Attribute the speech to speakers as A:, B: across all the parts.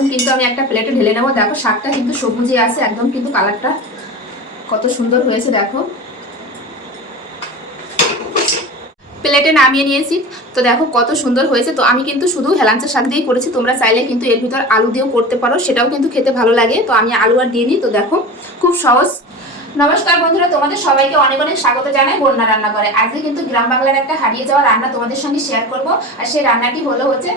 A: এখন কিন্তু আমি একটা প্লেটে ঢেলে নেব। দেখো, শাকটা কিন্তু সবুজে আছে, একদম কিন্তু কালারটা কত সুন্দর হয়েছে, দেখো। প্লেটে নামিয়ে নিয়েছি। তো দেখো, কত সুন্দর হয়েছে। তো আমি কিন্তু শুধু হেলাঞ্চা শাক দিয়েই করেছি। তোমরা চাইলে কিন্তু এর ভিতর আলু দিয়েও করতে পারো, সেটাও কিন্তু খেতে ভালো লাগে। তো আমি আলু আর দিয়ে নিই তো দেখো, খুব সহজ। নমস্কার বন্ধুরা, তোমাদের সবাইকে অনেক অনেক স্বাগত জানাই বন্যা রান্না করে। আজকে কিন্তু গ্রাম বাংলার একটা হারিয়ে যাওয়া রান্না তোমাদের সঙ্গে শেয়ার করব। আর সেই রান্নাটি হলো হচ্ছে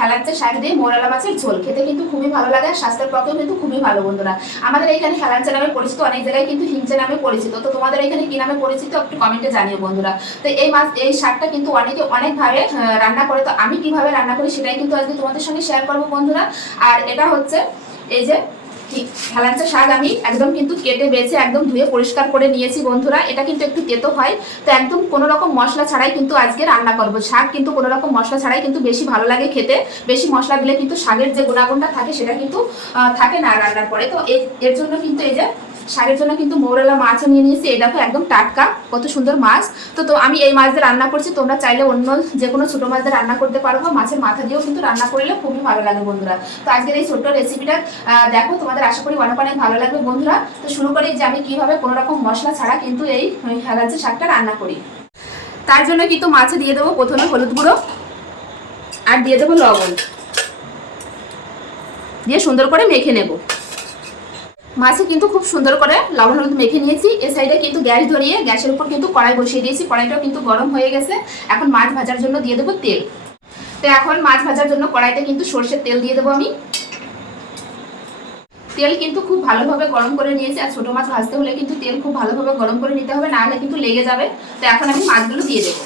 A: হেলাঞ্চা শাক দিয়ে মোরালা মাছের ঝোল। খেতে কিন্তু খুবই ভালো লাগে আর স্বাস্থ্যের পক্ষেও কিন্তু খুবই ভালো বন্ধুরা। আমাদের এখানে হেলাঞ্চা নামে পরিচিত, অনেক জায়গায় কিন্তু হিংচা নামে পরিচিত। তো তোমাদের এখানে কি নামে পরিচিত একটু কমেন্টে জানিও বন্ধুরা। তো এই মাছ, এই শাকটা কিন্তু অনেকে অনেকভাবে রান্না করে। তো আমি কীভাবে রান্না করি সেটাই কিন্তু আজকে তোমাদের সঙ্গে শেয়ার করব বন্ধুরা। আর এটা হচ্ছে, এই যে ঠিক হেলাঞ্চা শাক আমি একদম কিন্তু কেটে বেছে একদম ধুয়ে পরিষ্কার করে নিয়েছি বন্ধুরা। এটা কিন্তু একটু তেতো হয়। তো একদম কোনো রকম মশলা ছাড়াই কিন্তু আজকে রান্না করব। শাক কিন্তু কোনো রকম মশলা ছাড়াই কিন্তু বেশি ভালো লাগে খেতে। বেশি মশলা দিলে কিন্তু শাকের যে গুণাগুণটা থাকে সেটা কিন্তু থাকে না রান্নার পরে। তো এর জন্য কিন্তু এই যে শাকের জন্য কিন্তু মৌরলা মাছ নিয়ে নিয়েছি। এই দেখো, একদম টাটকা, কত সুন্দর মাছ। তো তো আমি এই মাছ দিয়ে রান্না করছি, তোমরা চাইলে অন্য যে কোনো ছোটো মাছ দিয়ে রান্না করতে পারব মাছের মাথা দিয়েও কিন্তু রান্না করলে খুবই ভালো লাগে বন্ধুরা। তো আজকের এই ছোট্ট রেসিপিটা দেখো, তোমাদের আশা করি অনেক অনেক ভালো লাগবে বন্ধুরা। তো শুরু করি যে আমি কীভাবে কোনো রকম মশলা ছাড়া কিন্তু এই হেলাঞ্চি শাকটা রান্না করি। তার জন্য কিন্তু মাছে দিয়ে দেবো প্রথমে হলুদ গুঁড়ো আর দিয়ে দেবো লবণ। দিয়ে সুন্দর করে মেখে নেব। মাছে কিন্তু খুব সুন্দর করে লবণ হলুদ মেখে নিয়েছি। এ সাইডে কিন্তু গ্যাস ধরিয়ে, গ্যাসের উপর কিন্তু কড়াই বসিয়ে দিয়েছি। কড়াইটাও কিন্তু গরম হয়ে গেছে। এখন মাছ ভাজার জন্য দিয়ে দেবো তেল। তো এখন মাছ ভাজার জন্য কড়াইতে কিন্তু সর্ষের তেল দিয়ে দেবো আমি। তেল কিন্তু খুব ভালোভাবে গরম করে নিয়েছি। আর ছোটো মাছ ভাজতে হলে কিন্তু তেল খুব ভালোভাবে গরম করে নিতে হবে, নাহলে কিন্তু লেগে যাবে। তো এখন আমি মাছগুলো দিয়ে দেবো।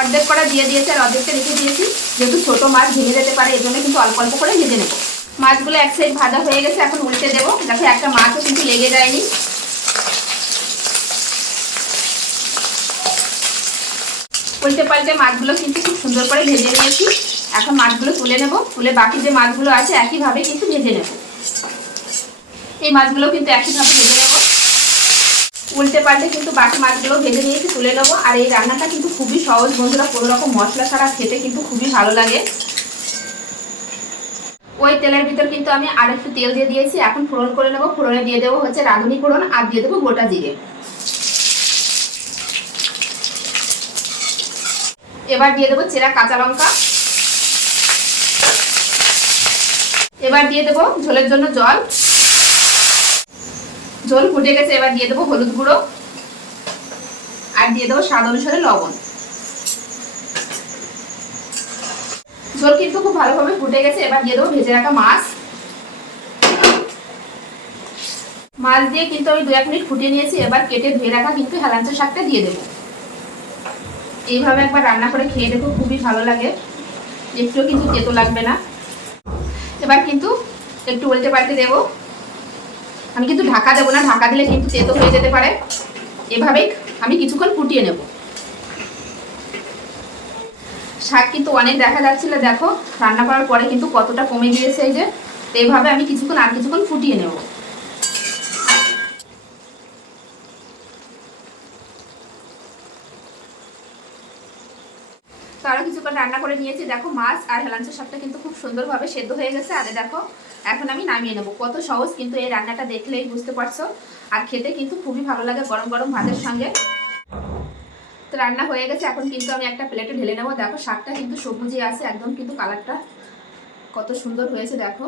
A: অর্ধেক করা দিয়ে দিয়েছি আর অর্ধেকটা রেখে দিয়েছি। যেহেতু ছোটো মাছ ভেঙে যেতে পারে এই জন্য কিন্তু অল্প অল্প করে ভেজে নেব। মাছগুলো এক সাইড ভাজা হয়ে গেছে, এখন উল্টে দেবো। দেখো, একটা মাছও কিন্তু লেগে যায়নি। উল্টে পাল্টে মাছগুলো কিন্তু খুব সুন্দর করে ভেজে নিয়েছি। এখন মাছগুলো তুলে নেব। তুলে বাকি যে মাছগুলো আছে, একইভাবে কিন্তু ভেজে নেব। এই মাছগুলো কিন্তু একইভাবে ভেজে নেব। উল্টে পাল্টে কিন্তু বাকি মাছগুলো ভেজে নিয়েছি, তুলে নেব। আর এই রান্নাটা কিন্তু খুবই সহজ। বন্ধুরা, কোনো রকম মশলা ছাড়া খেতে কিন্তু খুবই ভালো লাগে। ওই তেলের ভিতর কিন্তু আমি আর একটু তেল দিয়ে দিয়েছি। এখন ফোড়ন করে নেব। ফোড়নে দিয়ে দেবো হচ্ছে রাঁধুনি ফোড়ন আর দিয়ে দেবো গোটা জিরে। এবার দিয়ে দেবো চেরা কাঁচা লঙ্কা। এবার দিয়ে দেবো ঝোলের জন্য জল। ঝোল ফুটে গেছে, এবার দিয়ে দেবো হলুদ গুঁড়ো। আর দিয়ে দেবো স্বাদ অনুসারে লবণ। ঝোল কিন্তু খুব ভালোভাবে ফুটে গেছে। এবার দিয়ে দেবো ভেজে রাখা মাছ। মাছ দিয়ে কিন্তু আমি দু এক মিনিট ফুটিয়ে নিয়েছি। এবার কেটে ধুয়ে রাখা কিন্তু হেলাঞ্চা শাকটা দিয়ে দেবো। এইভাবে একবার রান্না করে খেয়ে দেখো, খুবই ভালো লাগে। একটুও কিন্তু তেতো লাগবে না। এবার কিন্তু একটু উল্টে পাল্টে দেবো। আমি কিন্তু ঢাকা দেবো না, ঢাকা দিলে কিন্তু তেতো হয়ে যেতে পারে। এভাবেই আমি কিছুক্ষণ ফুটিয়ে নেব। শাক কিন্তু অনেক দেখা যাচ্ছিল, দেখো। রান্না করার পরে কিন্তু কতটা কমে গিয়েছে এই যে। এইভাবে আমি কিছুক্ষণ আর কিছুক্ষণ ফুটিয়ে নেব। তো আরও কিছুক্ষণ রান্না করে নিয়েছি। দেখো, মাছ আর হেলাঞ্চা শাকটা কিন্তু খুব সুন্দরভাবে সেদ্ধ হয়ে গেছে। আর দেখো, এখন আমি নামিয়ে নেব। কত সহজ কিন্তু এই রান্নাটা দেখলেই বুঝতে পারছ। আর খেতে কিন্তু খুবই ভালো লাগে গরম গরম ভাতের সঙ্গে। রান্না হয়ে গেছে, এখন কিন্তু আমি একটা প্লেটে ঢেলে নেব। দেখো, শাকটা কিন্তু সবুজে আছে, একদম কিন্তু কালারটা কত সুন্দর হয়েছে, দেখো।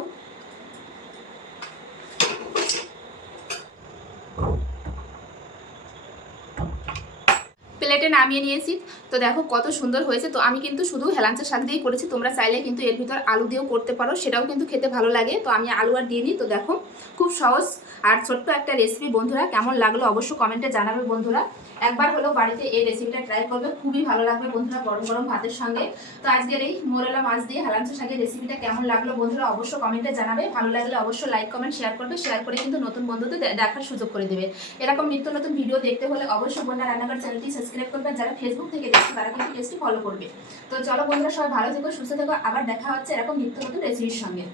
A: প্লেটে নামিয়ে নিয়েছি। তো দেখো কত সুন্দর হয়েছে। তো আমি কিন্তু শুধু হেলাঞ্চা শাক দিয়েই করেছি। তোমরা চাইলে কিন্তু এর ভিতর আলু দিয়েও করতে পারো। সেটাও কিন্তু খেতে ভালো লাগে। তো আমি আলু আর দিয়ে নিই তো দেখো খুব সহজ আর ছোট্ট একটা রেসিপি বন্ধুরা। কেমন লাগল অবশ্যই কমেন্টে জানাবে বন্ধুরা। একবার হলেও বাড়িতে এই রেসিপিটা ট্রাই করবে। খুবই ভালো লাগবে বন্ধুরা গরম গরম ভাতের সঙ্গে। তো আজকের এই মোরেলা মাছ দিয়ে হেলাঞ্চা শাকের রেসিপিটা কেমন লাগল বন্ধুরা অবশ্যই কমেন্টে জানাবে। ভালো লাগলে অবশ্যই লাইক কমেন্ট শেয়ার করবে। শেয়ার করে কিন্তু নতুন বন্ধুদের দেখার সুযোগ করে দেবে। এরকম নিত্য নতুন ভিডিও দেখতে হলে অবশ্যই বন্ধুরা রান্নাঘর চ্যানেলটি সাবস্ক্রাইব করবে যারা ফেসবুক থেকে দেখছে, তারা কিন্তু পেজটি ফলো করবে। তো চলো বন্ধুরা সবাই ভালো থেকো, সুস্থ থেকো, আবার দেখা হচ্ছে এরকম নিত্য নতুন রেসিপির সঙ্গে।